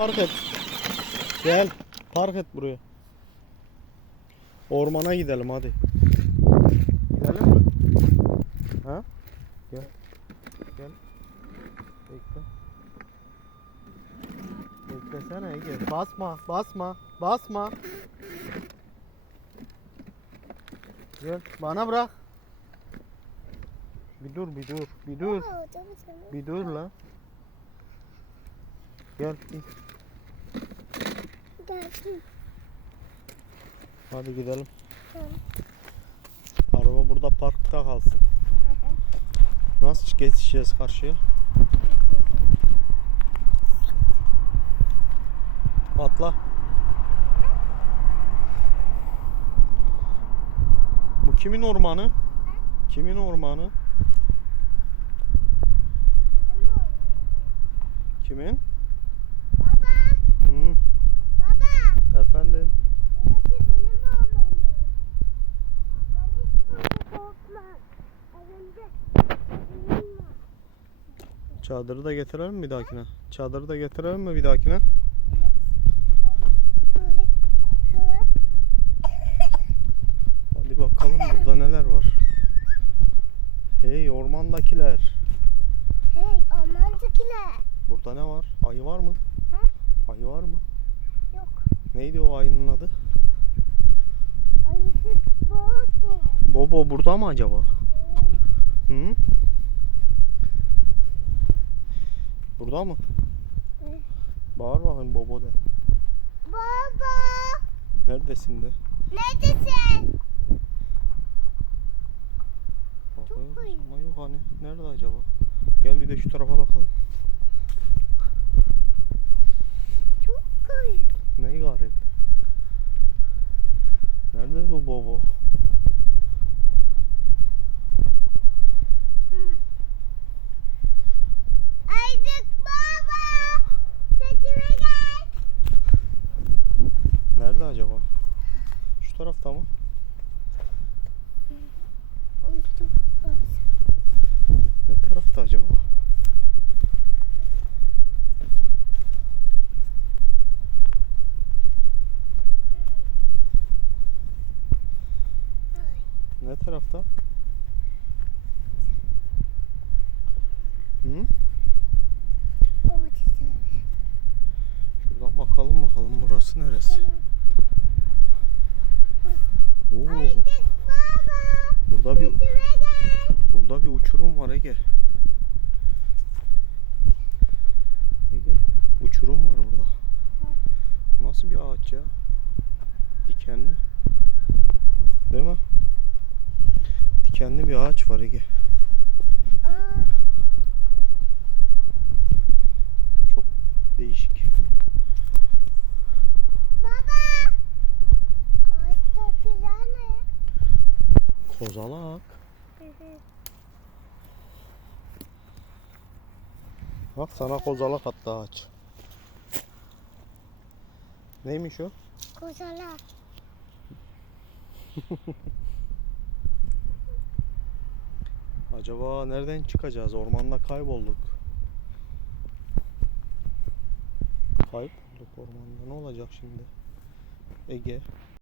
park et. Gel. Park et buraya. Ormana gidelim hadi. Gidelim mi? Ha? Gel. Gel. Bekle. Beklesene Ege. Basma, basma, basma. Gel, bana bırak. Bir dur, bir dur, bir dur. Bir dur la. Gel. Hadi gidelim. Araba burada parkta kalsın. Hı hı. Nasıl geçeceğiz karşıya? Atla. Bu kimin ormanı? Kimin ormanı? Kimin? Baba, Hı, baba. efendim. Burası benim ormanım. Ben hiç burada korkmam. Az önce benim var. Çadırı da getirelim mi bir dahakine? Çadırı da getirelim mi bir dahakine? Hadi bakalım burada neler var. Hey ormandakiler. Hey, ormandakiler. Burada ne var? Ayı var mı? Ha? Ayı var mı? Yok. Neydi o ayının adı? Ayıcık boğaz Bobo burada mı acaba? Hı? Burada mı? Bağır bakayım Bobo de. Baba, Neredesin de? neredesin? Bakıyoruz ama yok hani. Nerede acaba? Gel bir de şu tarafa bakalım. Çok garip. Ne garip. Nerede bu Bobo? Aydık baba. Sesime gel. Nerede acaba? Şu tarafta mı? Ne tarafta acaba? Ne tarafta? Hı? Şuradan bakalım bakalım burası neresi? Oo, burada bir burada bir uçurum var Ege. Ege, uçurum var burada. Nasıl bir ağaç ya? Dikenli. Değil mi? Dikenli bir ağaç var Ege. Aa, Çok değişik. baba. Ağaçtakiler ne? Kozalak. Bak sana kozalak attı ağaç. Neymiş o? Kozalak. Acaba nereden çıkacağız? Ormanda kaybolduk. Kaybolduk ormanda. Ne olacak şimdi? Ege.